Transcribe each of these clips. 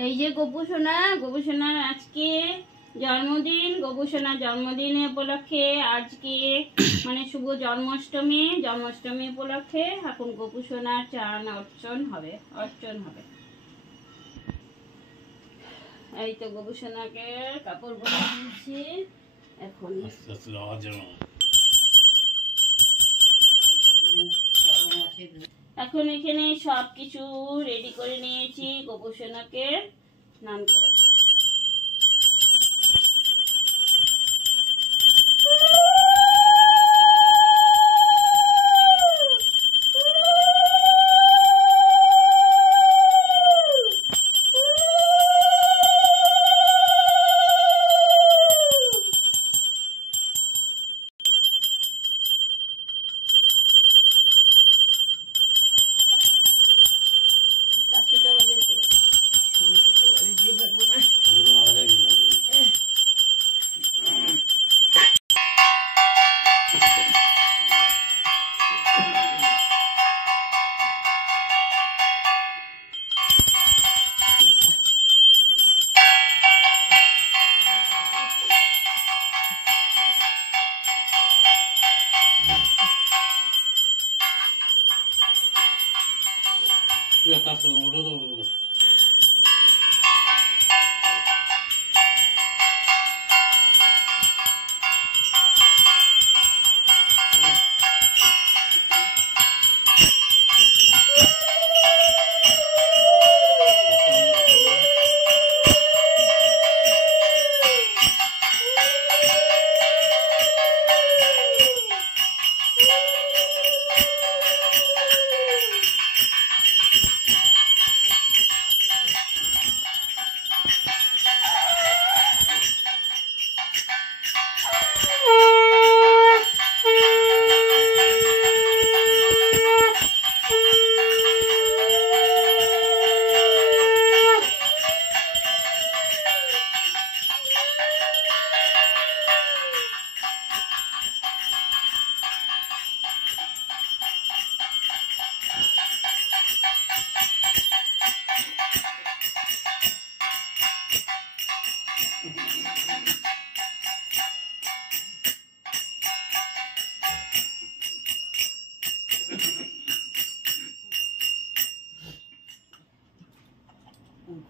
এই যে গোপুসোনার আজকে জন্মদিন। গোপুসোনার জন্মদিন উপলক্ষে আজকে মানে শুভ জন্মাষ্টমী উপলক্ষে এখন গোপুসোনার চান অর্চন হবে। এই তো গোপুসোনাকে কাপড় পরে দিয়েছি এখন। এখন এখানে সবকিছু রেডি করে নিয়েছি, গোপুসোনাকে স্নান করাবো।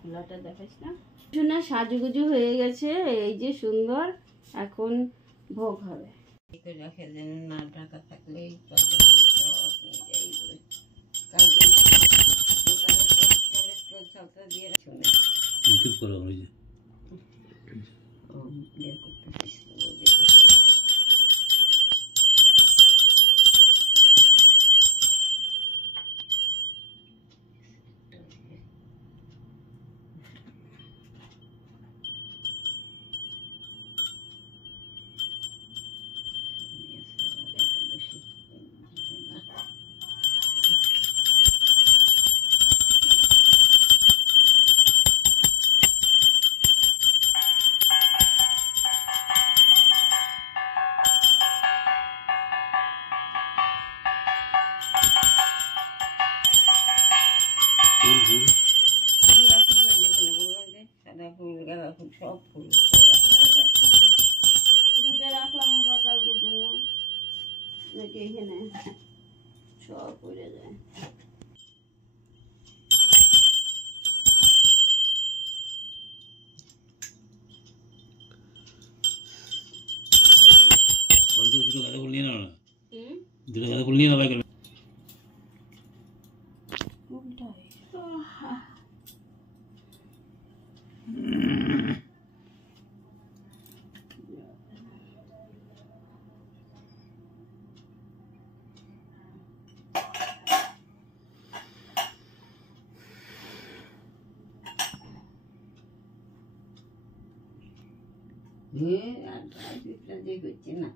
খোলাটা দেখাস না। সোনা সাজুগুজু হয়ে গেছে, এই যে সুন্দর। এখন ভোগ হবে। রাখে যেন না ঢাকা থাকলেই কালকে দিয়ে চুপ করো। ওই যে সব ফুল রাখলাম আবার কালকের জন্য, নাকি এখানে সব পড়ে যায়। যে করছে না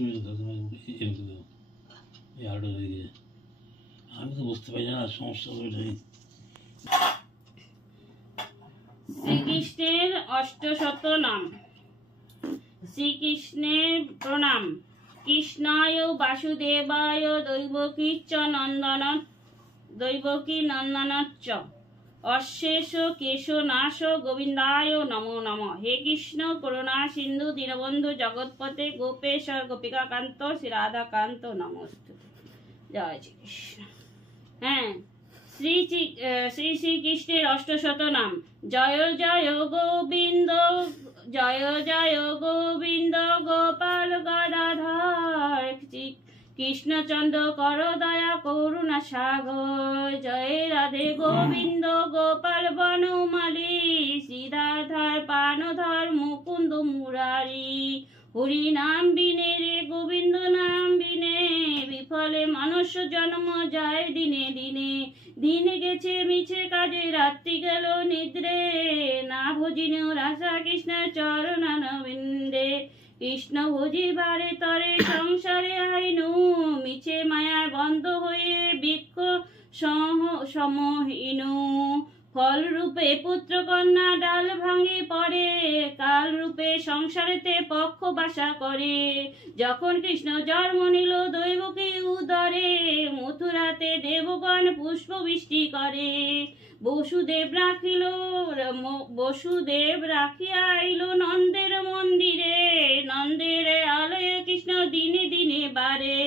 তুমি এই আরোটা হয়ে গেছে, আমি তো বুঝতে পারি না সমস্যা ওইটাই। শ্রীকৃষ্ণের অষ্টশত নাম। শ্রীকৃষ্ণের প্রণাম। কৃষ্ণায় বাসুদেবায় দৈবকী নন্দনচ্চ অশেষ কেশনাশ গোবিন্দায় নমো নমঃ। হে কৃষ্ণ করুণা সিন্ধু দীনবন্ধু জগৎপতে গোপেশ গোপিকাকান্ত শ্রী রাধাকান্ত নমস্তুতে। জয় শ্রীকৃষ্ণ। হ্যাঁ, শ্রী শ্রীকৃষ্ণের অষ্টশত নাম। জয় জয় গোবিন্দ, জয় জয় গোবিন্দ গোপাল গদাধর কৃষ্ণচন্দ্র কর দয়া করুণা সাগর। জয় রাধে গোবিন্দ গোপাল বনমালী শ্রীরাধার পানধর মুকুন্দ মুরারি। হরি নাম বিনে রে গোবিন্দ নাম বিনে বিফলে মানুষ জন্ম যায় দিনে দিনে। দিন গেছে মিছে কাজে রাত্রি গেল নিদ্রে, না ভজিনু রাসা কৃষ্ণ চরণারবিন্দে। কৃষ্ণ ভজিবারে তরে সংসারে আইনু, মিছে মায়ায় বন্ধ হয়ে বৃক্ষ সমহীনু। ফল রূপে পুত্র কন্যা ডাল ভাঙে পড়ে, কাল রূপে সংসারেতে পক্ষ বাসা করে। যখন কৃষ্ণ জন্ম নিল দৈবকী উদরে, মথুরাতে দেবগণ পুষ্প বৃষ্টি করে। বসুদেব রাখিয়া আইল নন্দের মন্দিরে, নন্দের আলয়ে কৃষ্ণ দিনে দিনে বারে।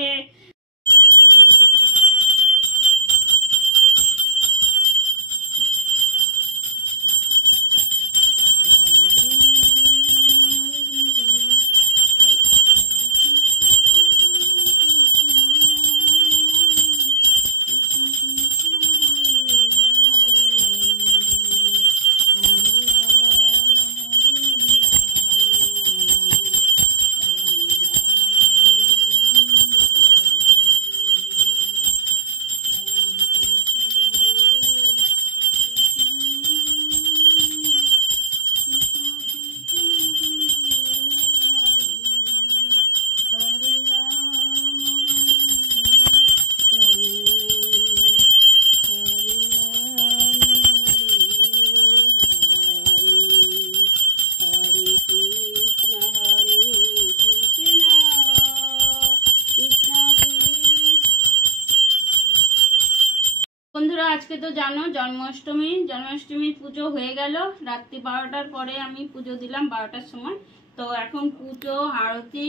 বন্ধুরা, আজকে তো জানো জন্মাষ্টমীর পুজো হয়ে গেল। রাত্রি 12টার পরে আমি পুজো দিলাম, 12টার সময়। তো এখন পুজো আরতি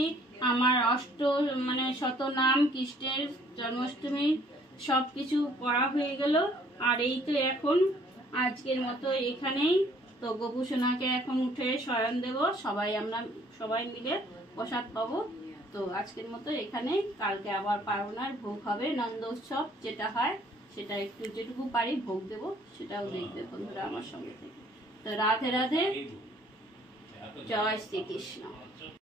আমার শত নাম কৃষ্ণের জন্মাষ্টমী সব কিছু পড়া হয়ে গেল। আর এই তো এখন আজকের মতো এখানেই। তো গোপুসোনাকে এখন উঠে শয়ন দেব, সবাই মিলে প্রসাদ পাবো। তো আজকের মতো এখানে, কালকে আবার পার্বণার ভোগ হবে, নন্দ উৎসব যেটা হয় সেটা একটু যেটুকু পারি ভোগ দেব, সেটাও দেখবে বন্ধুরা আমার সঙ্গে থেকে। তো রাধে রাধে, জয় শ্রীকৃষ্ণ।